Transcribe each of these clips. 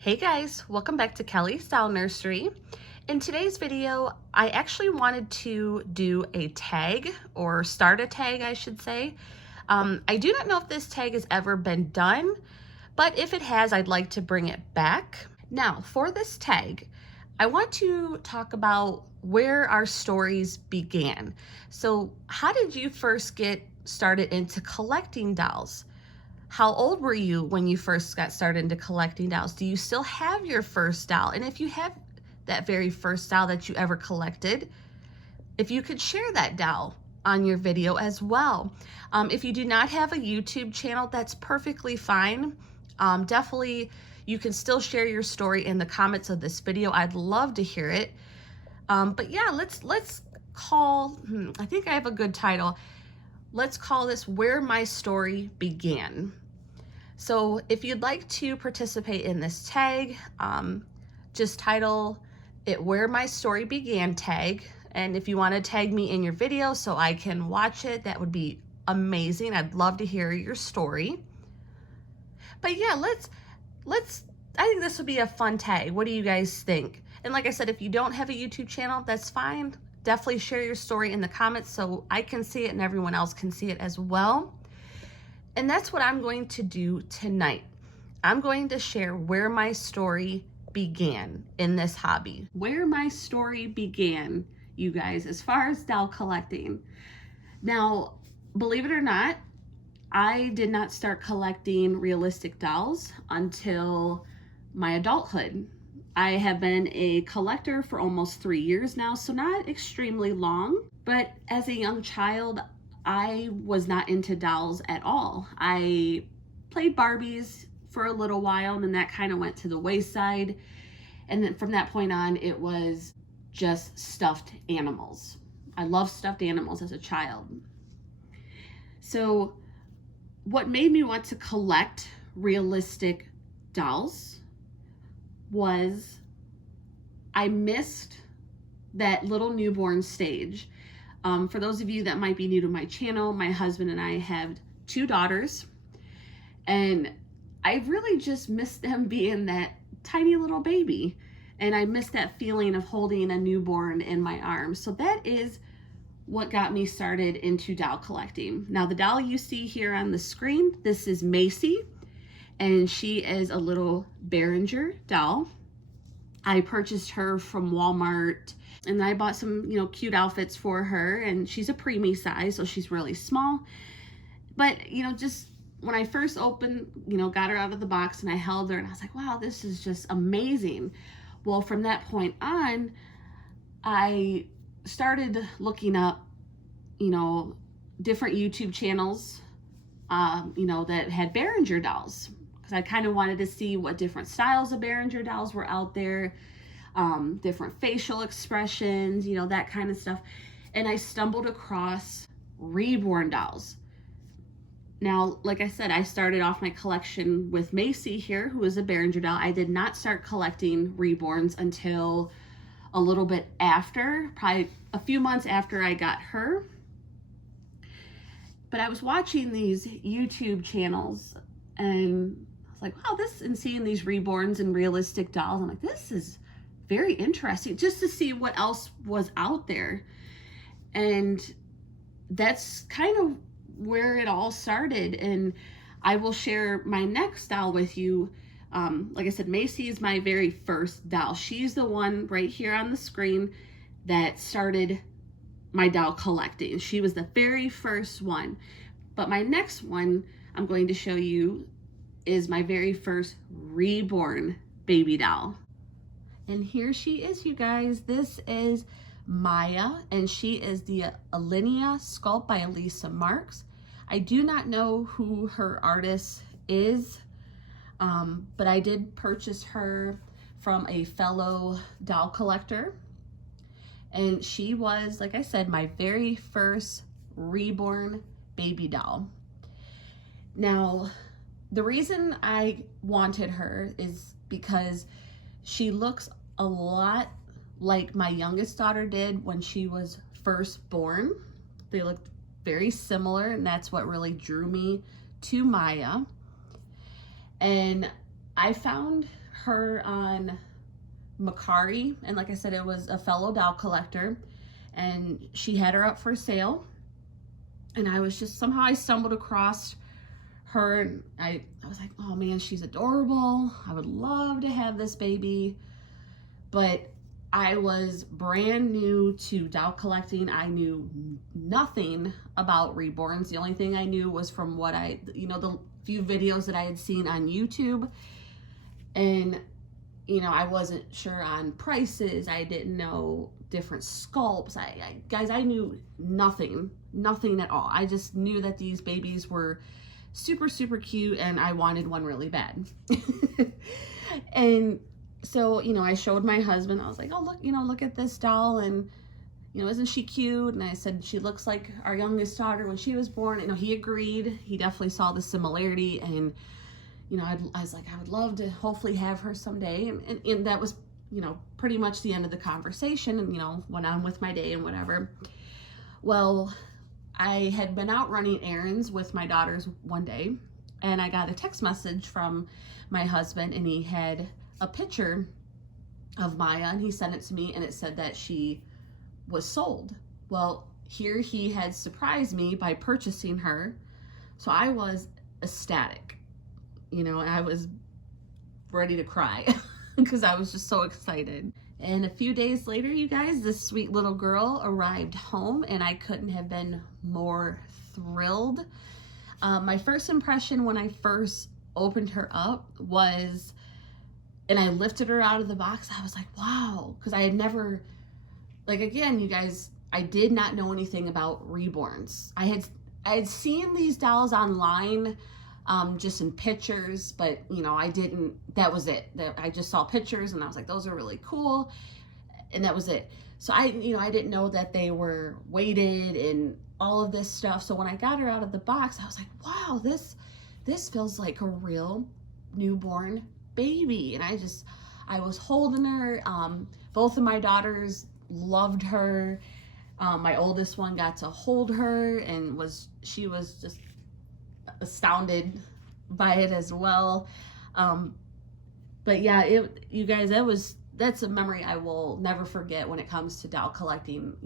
Hey guys, welcome back to Kelly's Doll Nursery. In today's video, I actually wanted to do a tag, or start a tag, I should say. I do not know if this tag has ever been done, but if it has, I'd like to bring it back. Now, for this tag, I want to talk about where our stories began. So, how did you first get started into collecting dolls? How old were you when you first got started into collecting dolls? Do you still have your first doll? And if you have that very first doll that you ever collected, if you could share that doll on your video as well. If you do not have a YouTube channel, that's perfectly fine. Definitely, you can still share your story in the comments of this video. I'd love to hear it. But yeah, let's call, I think I have a good title. Let's call this Where My Story Began. So if you'd like to participate in this tag, just title it Where My Story Began tag. And if you want to tag me in your video so I can watch it, that would be amazing. I'd love to hear your story. But yeah, I think this would be a fun tag. What do you guys think? And like I said, if you don't have a YouTube channel, that's fine. Definitely share your story in the comments so I can see it and everyone else can see it as well. And that's what I'm going to do tonight. I'm going to share where my story began in this hobby. Where my story began, you guys, as far as doll collecting. Now, believe it or not, I did not start collecting realistic dolls until my adulthood. I have been a collector for almost 3 years now, so not extremely long. But as a young child, I was not into dolls at all. I played Barbies for a little while, and then that kind of went to the wayside. And then from that point on, it was just stuffed animals. I loved stuffed animals as a child. So what made me want to collect realistic dolls was I missed that little newborn stage. For those of you that might be new to my channel, my husband and I have 2 daughters, and I really just missed them being that tiny little baby, and I missed that feeling of holding a newborn in my arms. So that is what got me started into doll collecting. Now, the doll you see here on the screen, this is Macy, and she is a little Behringer doll. I purchased her from Walmart, and I bought some, cute outfits for her, and she's a preemie size, so she's really small. But, just when I first opened, got her out of the box and I held her and I was like, wow, this is just amazing. Well, from that point on, I started looking up, different YouTube channels, that had Behringer dolls, because I kind of wanted to see what different styles of Behringer dolls were out there, different facial expressions, that kind of stuff. And I stumbled across reborn dolls. Now, like I said, I started off my collection with Macy here, who is a Behringer doll. I did not start collecting reborns until a little bit after, probably a few months after I got her. But I was watching these YouTube channels and I was like, wow, and seeing these reborns and realistic dolls, I'm like, this is very interesting, just to see what else was out there. And that's kind of where it all started. And I will share my next doll with you. Like I said, Macy is my very first doll. She's the one right here on the screen that started my doll collecting. She was the very first one. But my next one I'm going to show you is my very first reborn baby doll. And here she is, you guys. This is Maya, and she is the Alinea sculpt by Elisa Marks. I do not know who her artist is, but I did purchase her from a fellow doll collector. And she was, like I said, my very first reborn baby doll. Now, the reason I wanted her is because she looks a lot like my youngest daughter did when she was first born. They looked very similar, and that's what really drew me to Maya. And I found her on Mercari, and like I said, it was a fellow doll collector, and she had her up for sale. And I was just, somehow I stumbled across her, and I was like, oh man, she's adorable. I would love to have this baby. But I was brand new to doll collecting. I knew nothing about reborns. The only thing I knew was from what the few videos that I had seen on YouTube. And, I wasn't sure on prices. I didn't know different sculpts. Guys, I knew nothing at all. I just knew that these babies were super, super cute, and I wanted one really bad. And so, I showed my husband. I was like, oh, look at this doll, and, isn't she cute? And I said, she looks like our youngest daughter when she was born. And he agreed. He definitely saw the similarity, and, I was like, I would love to hopefully have her someday. And that was, pretty much the end of the conversation, and, went on with my day and whatever. Well, I had been out running errands with my daughters one day, and I got a text message from my husband, and he had a picture of Maya, and he sent it to me, and it said that she was sold. Well, here he had surprised me by purchasing her. So I was ecstatic, and I was ready to cry because I was just so excited. And a few days later, you guys, this sweet little girl arrived home, and I couldn't have been more thrilled. My first impression when I first opened her up was, and I lifted her out of the box, I was like, wow, because I had never, again, you guys, I did not know anything about reborns. I had seen these dolls online, just in pictures, but I didn't, that was it. I just saw pictures, and I was like, those are really cool, and that was it. So I didn't know that they were weighted and all of this stuff. So when I got her out of the box, I was like, wow, this feels like a real newborn baby. And I was holding her. Both of my daughters loved her. My oldest one got to hold her, and she was just astounded by it as well. But yeah, you guys, that's a memory I will never forget when it comes to doll collecting.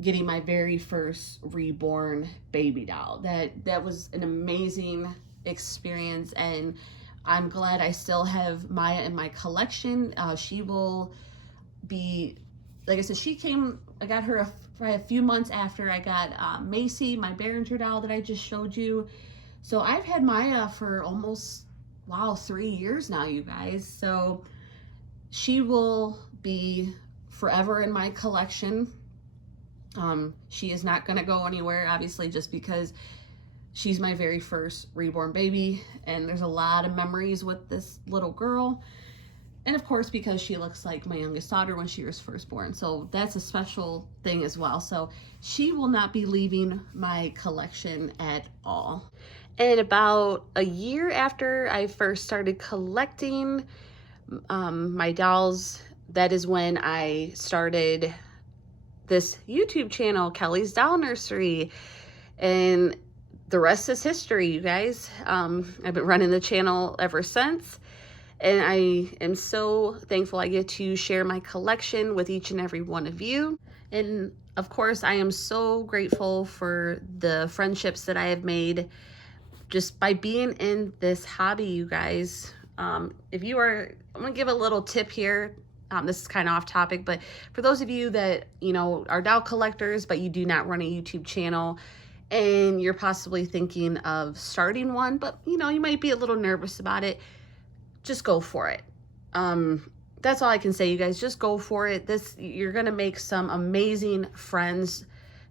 Getting my very first reborn baby doll. That was an amazing experience, and I'm glad I still have Maya in my collection. She will be, like I said, I got her a few months after I got Macy, my Behringer doll that I just showed you. So I've had Maya for almost, 3 years now, you guys. So she will be forever in my collection. She is not going to go anywhere, obviously, just because she's my very first reborn baby, and there's a lot of memories with this little girl. And of course, because she looks like my youngest daughter when she was first born. So that's a special thing as well. So she will not be leaving my collection at all. And about a year after I first started collecting my dolls, that is when I started this YouTube channel, Kelly's Doll Nursery. And the rest is history, you guys. I've been running the channel ever since. And I am so thankful I get to share my collection with each and every one of you. And of course, I am so grateful for the friendships that I have made just by being in this hobby, you guys. I'm gonna give a little tip here. This is kind of off topic, but for those of you that, are doll collectors, but you do not run a YouTube channel, and you're possibly thinking of starting one, but you might be a little nervous about it, just go for it. That's all I can say, you guys. Just go for it. You're gonna make some amazing friends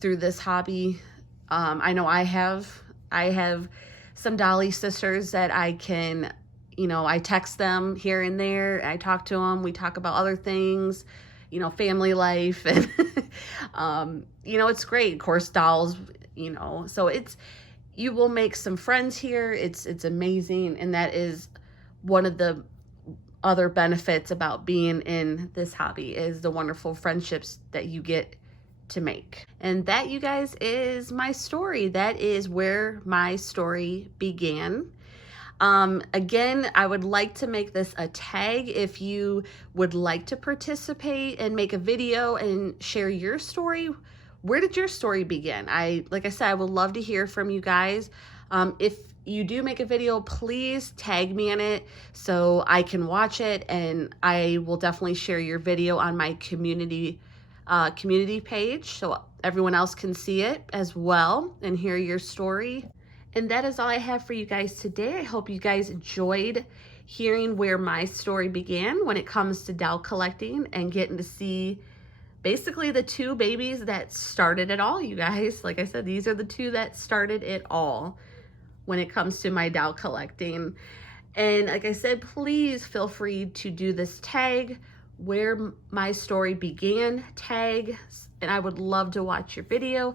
through this hobby. I know I have some Dolly sisters that I can, I text them here and there. I talk to them. We talk about other things, family life, and it's great. Of course, dolls, so you will make some friends here. It's amazing, and that is one of the other benefits about being in this hobby, is the wonderful friendships that you get to make. And that, you guys, is my story. That is where my story began. Again, I would like to make this a tag. If you would like to participate and make a video and share your story, where did your story begin? Like I said, I would love to hear from you guys. If you do make a video, please tag me in it so I can watch it, and I will definitely share your video on my community page so everyone else can see it as well and hear your story. And that is all I have for you guys today. I hope you guys enjoyed hearing where my story began when it comes to dowel collecting and getting to see basically the two babies that started it all, you guys. Like I said, these are the two that started it all when it comes to my dowel collecting. And like I said, please feel free to do this tag, where my story began tag, and I would love to watch your video.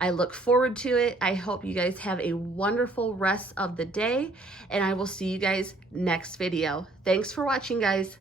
I look forward to it. I hope you guys have a wonderful rest of the day, and I will see you guys next video. Thanks for watching, guys.